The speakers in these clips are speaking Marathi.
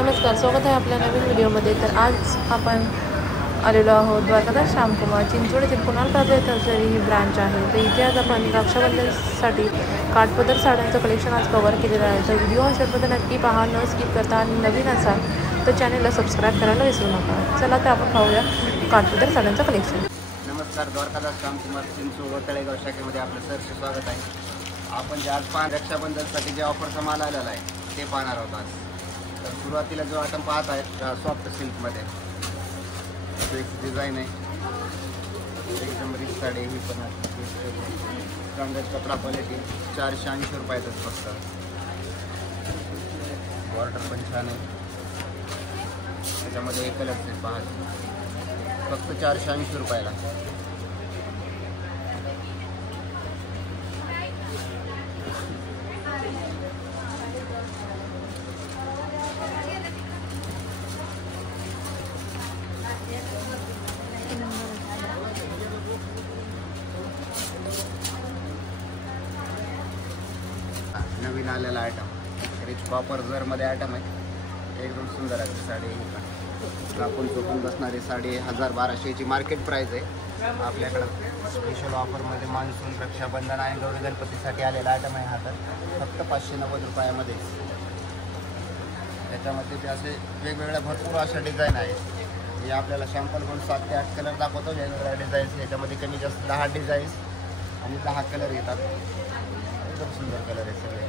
नमस्कार, स्वागत आहे आपल्या नवीन व्हिडिओमध्ये। तर आज आपण आलेलो आहोत द्वारकादास श्यामकुमार चिंचवड येथील कुणाल प्लाझा येथे ही ब्रांच आहे। तर इथे आज आपण रक्षाबंधनसाठी काठपदर साड्यांचं कलेक्शन आज कव्हर केलेलं आहे। तर व्हिडिओ शेवटपर्यंत नक्की पहा, न स्किप करता। आणि नवीन असाल तर चॅनलला सबस्क्राईब करायला विसरू नका। चला तर आपण पाहूया काठपदर साड्यांचं कलेक्शन। नमस्कार, द्वारकादास श्यामकुमार चिंचवड तळेगाव शाखेमध्ये आपलं सहर्ष स्वागत आहे। आपण जे आज रक्षाबंधनसाठी जे ऑफरचा माल आलेला आहे ते पाहणार आहोत आज। तर सुरुवातीला जो आयटम पाहत आहे सॉफ्ट सिल्कमध्ये एक डिझाईन आहे, एकदम रिच साडी ही पण स्टँडर्ड कपडा क्वालिटी 480 रुपयातच फक्त। बॉर्डर पण छान आहे, त्याच्यामध्ये एक कलर सेट पहा फक्त 480 रुपयाला। नवीन आलेला आयटम रिच कॉपर जरमध्ये आयटम आहे, एकदम सुंदर आहे साडी। कापून चोपून बसणारी साडी 1000-1200ची मार्केट प्राईस आहे। आपल्याकडं स्पेशल ऑफरमध्ये मान्सून, रक्षाबंधन आणि गौरी गणपतीसाठी आलेला आयटम आहे हा। तर फक्त 590 रुपयामध्ये। त्याच्यामध्ये ते असे वेगवेगळ्या भरपूर अशा डिझाईन आहेत। हे आपल्याला सॅम्पल करून 7 ते 8 कलर दाखवतो वेगवेगळ्या डिझाईन्स। याच्यामध्ये कमी जास्त 10 डिझाईन्स आणि 10 कलर येतात। एकदम सुंदर कलर आहे सगळे।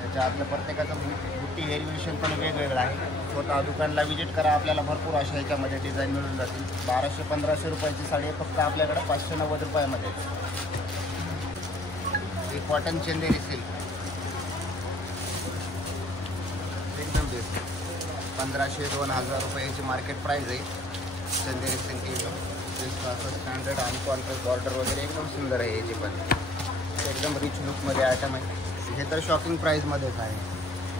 त्याच्यातलं प्रत्येकाचं बुट्टी व्हेरिएशन पण वेगवेगळं आहे। स्वतः दुकानला विजिट करा, आपल्याला भरपूर अशा याच्यामध्ये डिझाईन मिळून जातील। 1200-1500 रुपयाची साडी आहे फक्त आपल्याकडे 590 रुपयामध्ये। ही कॉटन चंदेरी सिल्क एकदम बेस्ट, 1500-2000 रुपयाची मार्केट प्राईस आहे। चंदेरी सिल्क एकदम असं स्टँडर्ड आणि कॉन्ट्रास्ट बॉर्डर वगैरे एकदम सुंदर आहे। याची पण एकदम रिच लुकमध्ये आयटम आहे। हे तर शॉकिंग प्राईजमध्येच आहे,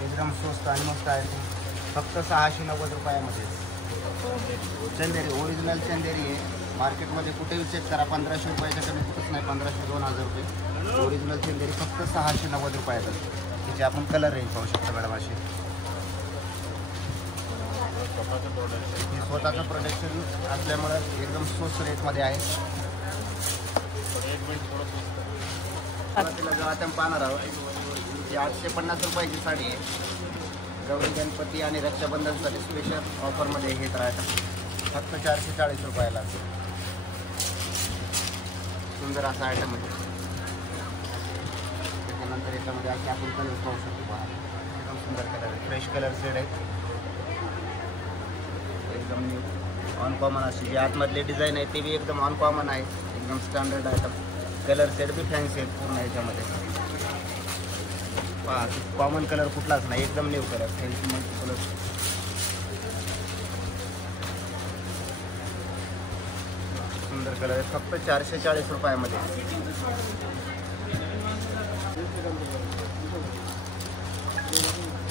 एकदम स्वस्त आणि मस्त आहे। फक्त 690 रुपयामध्ये चंदेरी, ओरिजिनल चंदेरी आहे। मार्केटमध्ये कुठेही चेक करा 1500 रुपयाच्या कमी कुठंच नाही। 1500-2000 रुपये ओरिजिनल चंदेरी फक्त 690 रुपयातच। तिचे आपण कलर रेंज पाहू शकतो मॅडम अशी। हे स्वतःचं प्रोडक्शन असल्यामुळं एकदम स्वस्त रेटमध्ये आहे। तिला जो आयटम पाहणार आहोत ही 850 रुपयाची साडी आहे। गौरी गणपती आणि रक्षाबंधनसाठी स्पेशल ऑफरमध्ये हे तर आयटम फक्त 440 रुपयाला। सुंदर असा आयटम आहे। त्याच्यानंतर याच्यामध्ये असे आपण कलर पाहू शकतो पहा, एकदम सुंदर कलर आहे। फ्रेश कलर शेड आहे, एकदम न्यू अनकॉमन अशी जी आतमधले डिझाईन आहे ते बी एकदम अनकॉमन आहे। एकदम स्टँडर्ड आयटम, कलर सेट बी फॅन्सी आहेत पूर्ण याच्यामध्ये पहा। कॉमन कलर कुठलाच नाही, एकदम new colour fancy multi colour. सुंदर कलर आहे, फक्त 440 रुपयामध्ये।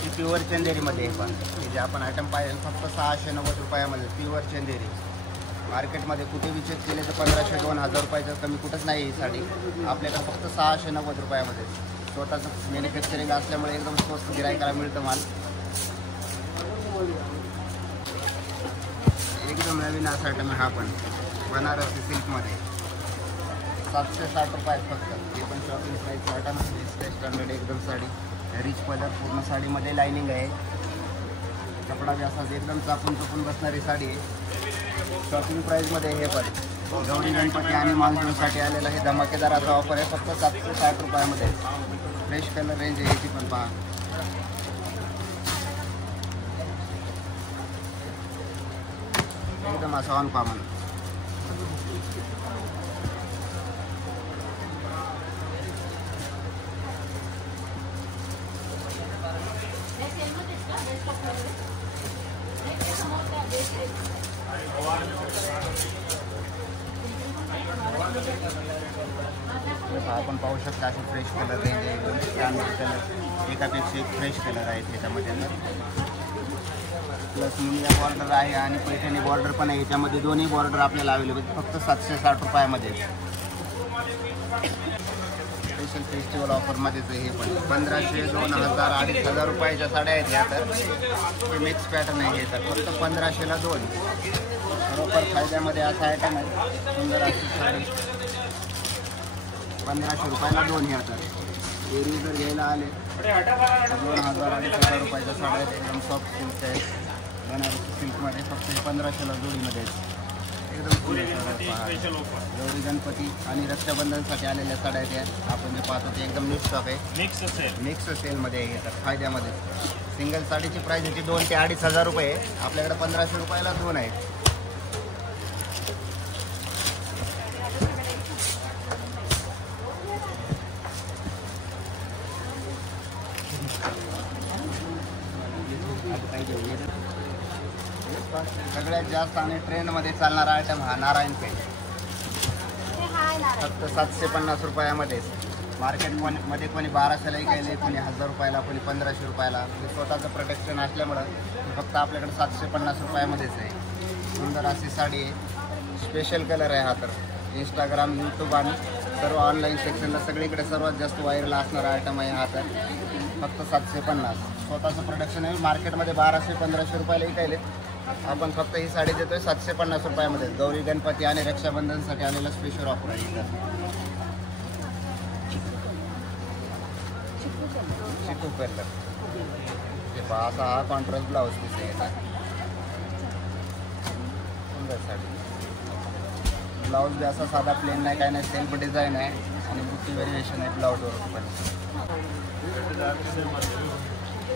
ही प्युअर चंदेरीमध्ये आहे पण जे आपण आयटम पाहिजे फक्त 690 रुपयामध्ये प्युअर चंदेरी। मार्केटमध्ये कुठे बी चेक केले तर 1500-2000 रुपयाचं कमी कुठंच नाही ही साडी। आपल्याकडे फक्त 690 रुपयामध्ये। स्वतःचं मॅन्युफॅक्चरिंग असल्यामुळे एकदम स्वस्त गिरायकाला मिळतं माल। एकदम नवीन असा आयटम आहे हा पण, बनारसी सिल्कमध्ये 760 रुपयात फक्त। हे पण शॉपिंग प्राईस आयटम आहे, स्टँडर्ड एकदम साडी। रिच पदर पूर्ण साडीमध्ये लायनिंग आहे, कपडा बी असाच एकदम चापून बसणारी साडी आहे। शॉपिंग प्राईजमध्ये हे पण गौरी गणपती आणि मान्सूनसाठी आलेलं हे धमाकेदाराचा ऑफर आहे फक्त 760 रुपयामध्ये। फ्रेश कलर रेंज आहे याची पण पहा, एकदम असं अनकॉमन। आपण पाहू शकता असे फ्रेश कलर रेंज आहे, स्टँडर्ड कलर एकापेक्षा एक फ्रेश कलर आहे त्याच्यामध्ये। प्लस मुनिया बॉर्डर आहे आणि पैठणी बॉर्डर पण आहे। याच्यामध्ये दोन्ही बॉर्डर आपल्याला अवेलेबल फक्त 760 रुपयामध्ये। स्पेशल फेस्टिवल ऑफरमध्येच हे पण 1500, 2000, 2500 रुपयाच्या साड्या आहेत ह्या. तर हे मिक्स पॅटर्न आहे हे. तर फक्त 1500ला 2. बरोबर फायद्यामध्ये असा आयटम आहे. सुंदर अशी साडी 1500 रुपयाला 2 ह्या. तर एरवी जर घ्यायला आले 2000, 2500 रुपयाच्या साड्या आहेत. एकदम सॉफ्ट सिल्क आहेत. बनारसी सिल्कमध्ये फक्त 1500ला जोडीमध्ये आहेत. एकदम गौरी गणपती आणि रक्षाबंधनसाठी आलेल्या साड्या आहेत. आपण जे पाहतो ते एकदम मिक्स स्टॉक आहे. मिक्स सेलमध्ये आहे. तर फायद्यामध्ये सिंगल साडीची प्राईस याची 2 ते 2500 रुपये आहे. आपल्याकडे 1500 रुपयाला 2 आहेत. सगळ्यात जास्त आणि ट्रेंडमध्ये चालणारा आयटम हा नारायण पेठ. फक्त 750 रुपयामध्येच. मार्केटमध्ये कोणी 1200ला विकायले, कोणी 1000 रुपयाला, कोणी 1500 रुपयाला. स्वतःचं प्रोटेक्शन असल्यामुळं फक्त आपल्याकडे 750 रुपयामध्येच आहे. सुंदर अशी साडी आहे. स्पेशल कलर आहे हा. तर इंस्टाग्राम, यूट्यूब आणि सर्व ऑनलाईन सेक्शनला सगळीकडे सर्वात जास्त व्हायरल असणारा आयटम आहे हा. तर फक्त 750. स्वतःचं प्रोडक्शन आहे. मार्केटमध्ये 1200-1500 रुपयाला विकायले. आपण फक्त ही साडी देतोय 750 रुपयामध्ये. गौरी गणपती आणि रक्षाबंधनसाठी आलेला स्पेशल ऑफर आहे. चिकू कलर हे पहा. असा हा कॉन्ट्रास्ट ब्लाऊज पीस आहे. सुंदर साडी. ब्लाऊज बी असा साधा प्लेन नाही, काय नाही, सेल्फ डिझाईन आहे आणि बुट्टी व्हेरिएशन आहे ब्लाऊजवर पण.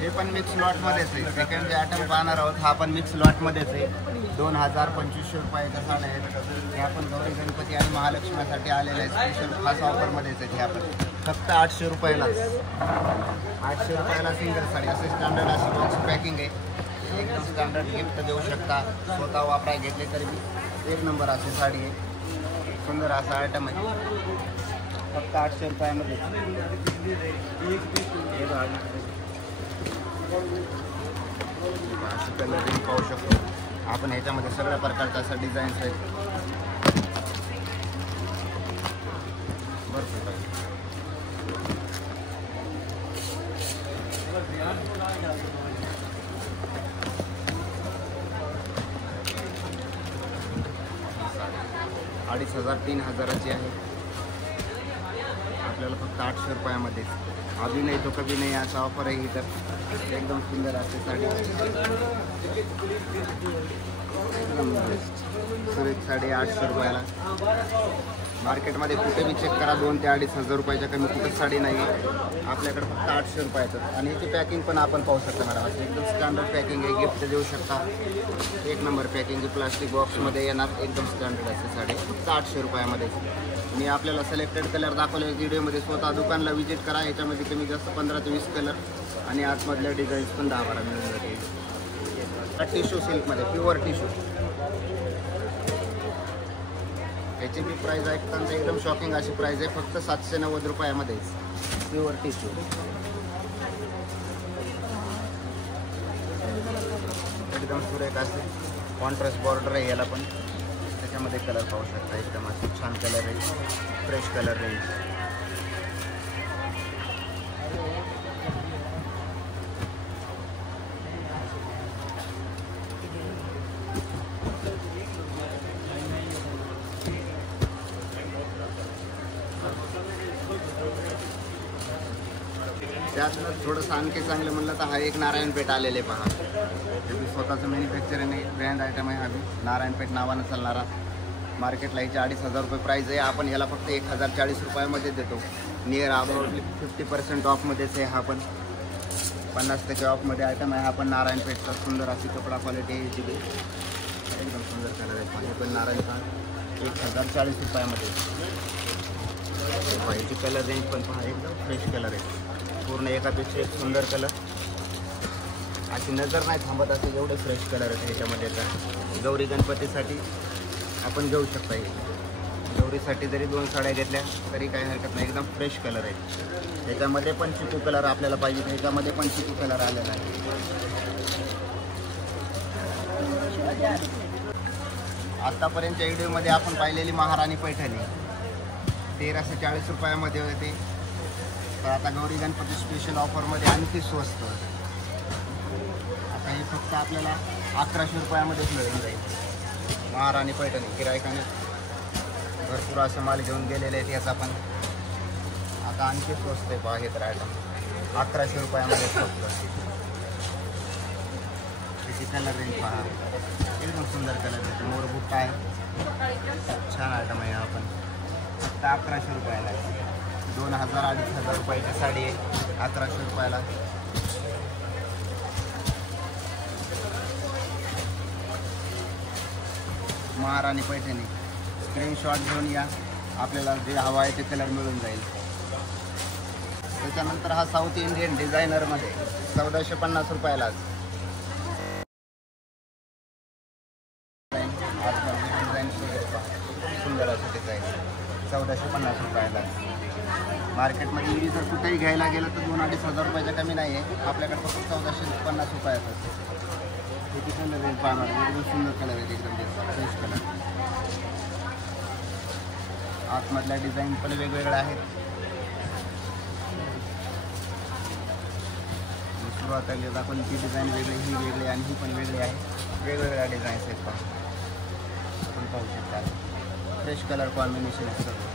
हे पण मिक्स लॉटमध्येच आहे. सेकंड जे आयटम पाहणार आहोत हा पण मिक्स लॉटमध्येच आहे. 2000-2500 रुपयाच्या साड्या आहेत. ह्या पण गौरी गणपती आणि महालक्ष्मीसाठी आलेल्या आहेत. स्पेशल खास ऑफरमध्येच आहेत. ह्या पण फक्त 800 रुपयाला. 800 रुपयाला सिंगल साडी. असे स्टँडर्ड अशी बॉक्स पॅकिंग आहे. एकदम स्टँडर्ड गिफ्ट देऊ शकता. स्वतः वापरायला घेतले तरी एक नंबर अशी साडी आहे. सुंदर असा आयटम आहे. फक्त 800 रुपयामध्ये. अशी कलर पाहू शकतो आपण. ह्याच्यामध्ये सगळ्या प्रकारच्या अशा डिझाईन्स आहेत. भरपूर 2500-3000ची आहे. आपल्याला फक्त 800 रुपयामध्ये. अभी नाही तो कभी नाही असा ऑफर आहे. तर एकदम सुंदर असते साडी. सुरेख साडी 800 रुपयाला. मार्केटमध्ये कुठे बी चेक करा 2 ते 2500 रुपयाच्या कमी कुठेच साडी नाही आहे. आपल्याकडे फक्त 800 रुपयाचं. आणि याची पॅकिंग पण आपण पाहू शकता मॅडम. असं एकदम स्टँडर्ड पॅकिंग आहे. गिफ्ट देऊ शकता. एक नंबर पॅकिंग. प्लास्टिक बॉक्समध्ये येणार. एकदम स्टँडर्ड असते साडी. फक्त 800 रुपयामध्ये. मी आपल्याला सिलेक्टेड कलर दाखवले व्हिडिओमध्ये. स्वतः दुकानला व्हिजिट करा. याच्यामध्ये कमी जास्त 15 ते 20 कलर आणि आतमधल्या डिझाईन्स पण 10-12 मिळून जातील. टिश्यू सिल्कमध्ये प्युअर टिश्यू. याची बी प्राईज ऐकताना एकदम शॉकिंग अशी प्राईज आहे. फक्त 790 रुपयामध्येच प्युअर टिश्यू. एकदम सुरेख असे कॉन्ट्रास्ट बॉर्डर आहे याला पण. त्याच्यामध्ये कलर पाहू शकता. एकदम असे छान कलर आहे. Fresh colour range. त्यातनं थोडंसं आणखी चांगलं म्हणलं तर हा एक नारायणपेठ आलेले पहा. स्वतःचं मॅन्युफॅक्चरिंग ब्रँड आयटम आहे. हा बी नारायणपेठ नावानं चालणारा. मार्केटला याची 2500 रुपये प्राईज आहे. आपण याला फक्त 1040 रुपयामध्ये देतो. नियर अबाउटली 50% ऑफमध्येच आहे. हा पण 50% ऑफमध्ये आयटम आहे. हा पण नारायणपेठचा. सुंदर अशी कपडा क्वालिटी आहे याची. एकदम सुंदर कलर आहे. हे पण नारायणचा 1040 रुपयामध्ये. याची कलर रेंज पण पहा. एकदम फ्रेश कलर आहे. पूर्ण एकापेक्षा एक सुंदर कलर. अशी नजर नाही थांबत असे एवढे फ्रेश कलर आहेत ह्याच्यामध्ये. तर गौरी गणपतीसाठी आपण घेऊ शकता. गौरीसाठी जरी 2 साड्या घेतल्या तरी काही हरकत नाही. एकदम फ्रेश कलर आहे. त्याच्यामध्ये पण चिकू कलर आपल्याला पाहिजे. त्याच्यामध्ये पण चिकू कलर आलेला आहे. आत्तापर्यंतच्या व्हिडिओमध्ये आपण पाहिलेली महाराणी पैठणी. 1340 रुपयामध्ये होते. तर आता गौरी गणपती स्पेशल ऑफरमध्ये आणखी स्वस्त. आता हे फक्त आपल्याला 1100 रुपयामध्येच मिळून जाईल. महाराणी पैठणी गिरायकाने भरपूर असं माल घेऊन गेलेले आहेत. याचा पण आता आणखी स्वस्त आहे. पहा हे तर आयटम 1100 रुपयामध्ये स्वस्त. त्याची कलर रेंज पहा, एकदम सुंदर कलर आहे. मोर बुट्टा आहे, छान आयटम आहे. हा पण फक्त 1100 रुपयाला आहे. 2000-2500 रुपयाची साडी आहे 1100 रुपयाला. महाराणी पैठणी स्क्रीनशॉट घेऊन या, आपल्याला जे हवा आहे ते कलर मिळून जाईल. त्याच्यानंतर हा साऊथ इंडियन डिझायनरमध्ये 1450 रुपयालाच. डिझाईन सुंदर असं डिझाईन 1450 रुपयाला. मार्केटमध्ये इडी जर कुठेही घ्यायला गेलं तर 2-2500 रुपयाच्या कमी नाही आहे. आपल्याकडे फक्त 1450 रुपयाचं. किती कलर रेंज पाहणार, एकदम सुंदर कलर आहे, एकदम फ्रेश कलर. आतमधल्या डिझाईन पण वेगवेगळ्या आहेत. सुरुवातीला दाखवली ती डिझाईन वेगळी, ही वेगळी आणि ही पण वेगळी आहे. वेगवेगळ्या डिझाईन्स आहेत. आपण पाहू शकता फ्रेश कलर कॉम्बिनेशन आहे सर्व.